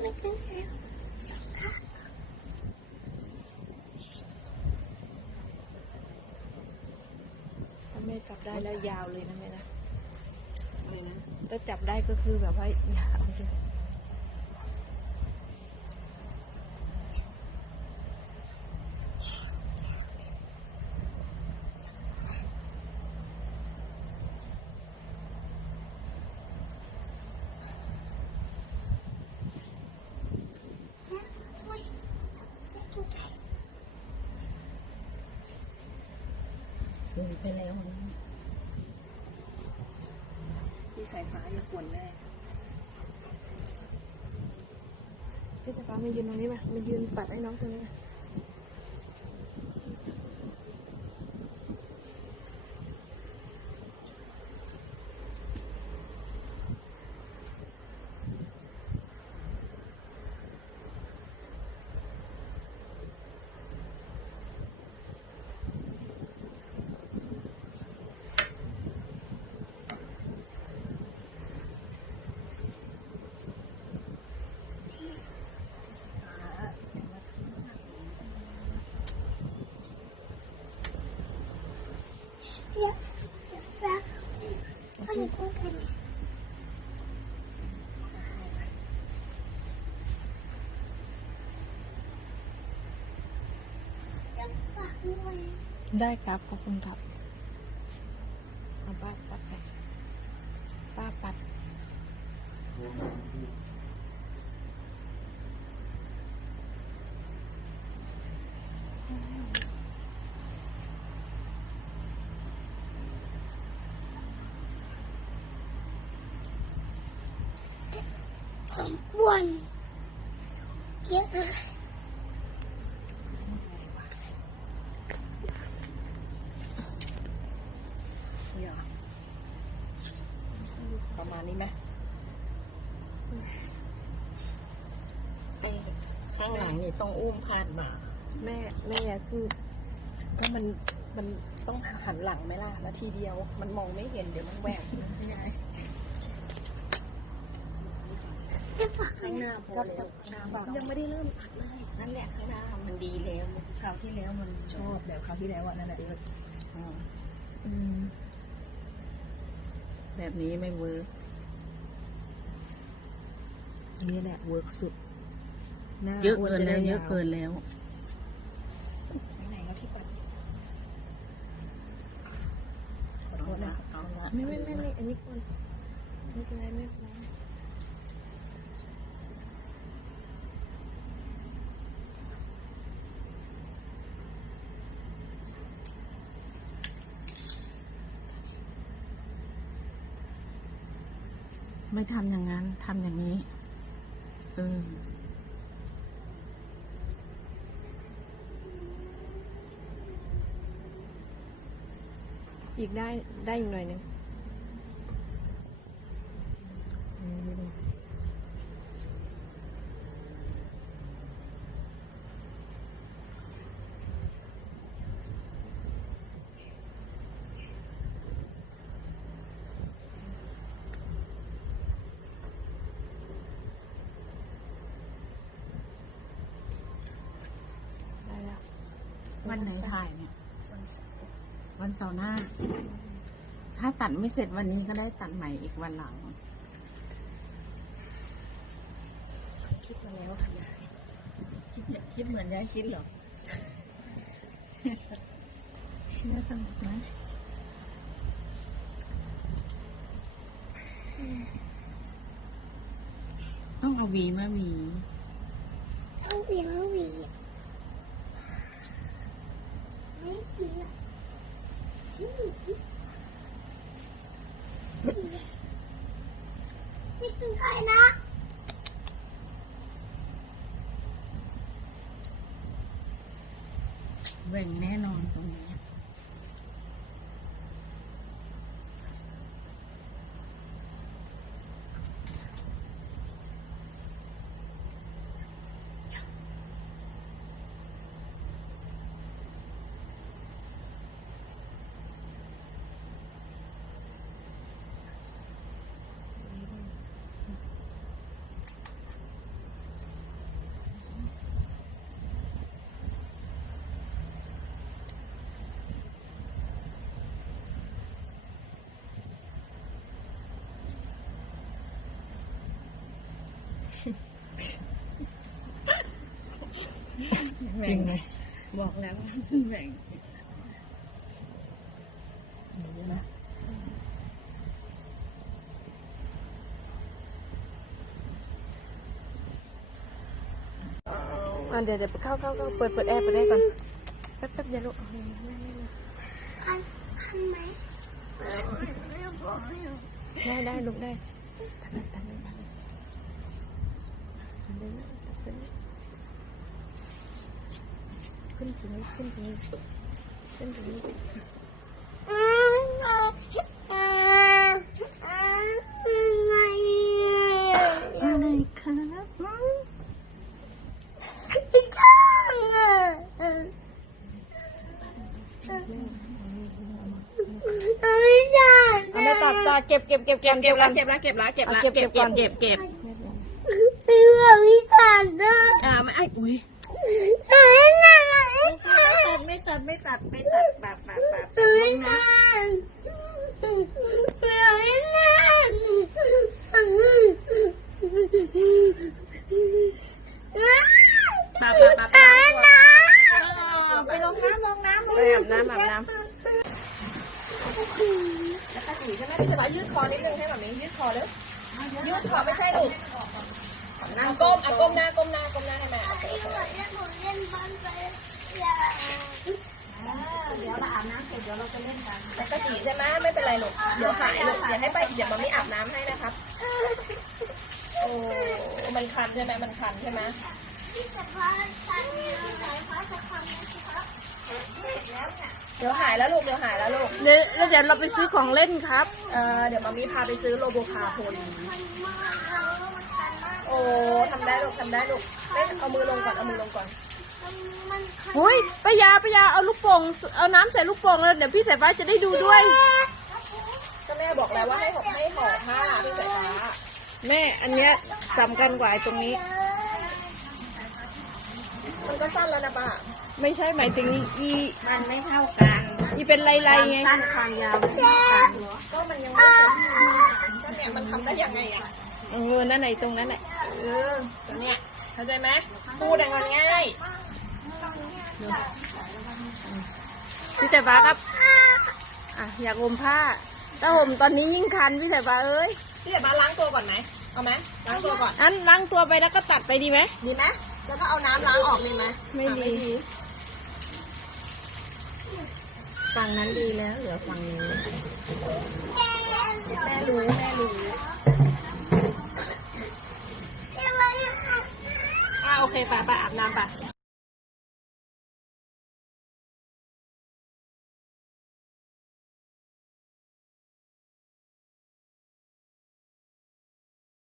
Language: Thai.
ไม่กินเสียงค่ะถ้าแม่จับได้แล้วยาวเลยนะแม่นะอะไรนะ ถ้าจับได้ก็คือแบบว่ายาวเลย นะช่วยเสียงไก่ ลง ไปแล้วพี่สายฟ้าอย่ากวนแม่พี่สายฟ้ามายืนตรงนี้มามายืนปัดให้น้องตรงนี้มา เดี๋ยวเดี๋ยวแป๊บพ่อหนูพูดกันเดี๋ยวฝากด้วย ได้ครับขอบคุณครับเอาป้าปัดไปป้าปัด วนเยอะเลยอย่าประมาณนี้ไหมไอ้ข้างหลังนี่ต้องอุ้มพาดบ่าแม่แม่คือก็มันมันต้องหันหลังไหมล่ะนาทีเดียว มันมองไม่เห็นเดี๋ยวมันแหวกนะพี่ยายเดี๋ยวฝาก ข้างหน้าพอแล้วน้ำยังไม่ได้เริ่มอัดเลยนั่นแหละข้างหน้ามันดีแล้วคราวที่แล้วมันชอบแบบคราวที่แล้วอะนั่นแหละเอิร์ธอืมอืมแบบนี้ไม่เวิร์กนี่แหละเวิร์กสุดหน้าเยอะวเกินจแล้วได้เยอะาวเกินแล้วไหนๆก็ที่ปัดขอโทษนะเอาละไม่ไม่ไม่ไม่อันนี้ก่อนไม่เป็นไรไม่เป็นไร ไม่ทำอย่างนั้นทำอย่างนี้เอออีกได้ได้อีกหน่อยหนึง วันไหนถ่ายเนี่ย วันเสาร์หน้า ถ้าตัดไม่เสร็จวันนี้ก็ได้ตัดใหม่อีกวันหลัง คิดมาแล้วค่ะยายคิดคิดเหมือนยายคิดเหรอน่าสนุกไหมต้องเอาหวีมาหวีต้องเวียงหวี ไม่กินอะไม่กินใครนะแหว่งแน่นอนตรงนี้ แหว่งบอกแล้วว่าแหว่งอย่างนี้นะอะเดี๋ยวเดี๋ยวเข้าเข้าเข้าเปิดเปิดแอร์เปิดแอร์ก่อนแป๊บแป๊บเดี๋ยวลูกทันทันไหมได้ได้ลูกได้ทันทันทันทันทันได้นะทันได้นะ ขึ้นถึงนี้ขึ้นถึงนี้ขึ้นถึงนี้อืมอ่าอ่าอ่าไงอะไรครับพี่ก้องอะเอ้ยจ้าเอาไปตัดตัดเก็บเก็บเก็บเก็บเก็บแล้วเก็บแล้วเก็บแล้วเก็บแล้วเก็บเก็บเก็บเก็บเก็บพี่ว่าพี่ขาดนะอ่าไม่ไอ้อุ้ย เอ้ยน่าไม่ตัดไม่ตัดไม่ตัดแบบแบบแบบเอ้ยน่าเอ้ยน่าแบบแบบแบไปลงน้ำลงน้ำไปอาบน้ำอาบน้ำแล้วก็สีใช่ไหมพี่จะมายืดคอนิดนึงให้แบบนี้ยืดคอเลยยืดคอไม่ใช่ลูกเอาก้มเอาก้มหน้าก้มหน้าก้มหน้าให้แม่พี่ว่าเล่นหนูเล่นบอลไป เดี๋ยวเราอาบน้ำเสร็จเดี๋ยวเราจะเล่นกันแล้วก็สีใช่ไหมไม่เป็นไรลูกเดี๋ยวหายลูกเดี๋ยวให้ไปเดี๋ยวมาไม่อาบน้ำให้นะครับ โอ้มันคันใช่ไหมมันคันใช่ไหมพี่จะพาทานเนี่ยไหนพาจะทำเนี่ยครับเดี๋ยวหายแล้วลูกเดี๋ยวหายแล้วลูกเดี๋ยวแล้วเดี๋ยวเราไปซื้อของเล่นครับเออเดี๋ยวมามีพาไปซื้อโลโบคาโพลีมันมากแล้วมันคันมากโอ้ทำได้ลูกทำได้ลูกเล่นเอามือลงก่อนเอามือลงก่อน มันมันคันอุ้ยป้ายาป้ายาเอาลูกโป่งเอาน้ำใส่ลูกโป่งแล้วเดี๋ยวพี่สายฟ้าจะได้ดูด้วยก็แม่บอกแล้วว่าให้ห่อให้ห่อผ้าพี่สายฟ้าแม่อันเนี้ยสำคัญกว่าไอ้ตรงนี้ มันก็สั้นแล้วนะป้าไม่ใช่หมายถึงอีมันไม่เท่ากันอีเป็นลายๆไงสั้นความยาวไม่เท่ากันก็มันยังไม่ก็เนี่ยมันทำได้ยังไงอะเออนั่นไหนตรงนั้นไหนเออตรงเนี้ยเข้าใจไหมพูดได้งอนง่าย พี่แต่ฟ้าครับอะอยากห่มผ้าถ้าห่มตอนนี้ยิ่งคันพี่แต่ฟ้าเอ้ยพี่แต่ฟ้าล้างตัวก่อนไหมเอาไหมล้างตัวก่อนอันล้างตัวไปแล้วก็ตัดไปดีไหมดีไหมแล้วก็เอาน้ำล้างออกดีไหมไม่ดีฝั่งนั้นดีแล้วเหลือฝั่งนี้แม่รู้แม่รู้พี่ว่าอ่าโอเคไปไปอาบน้ำไป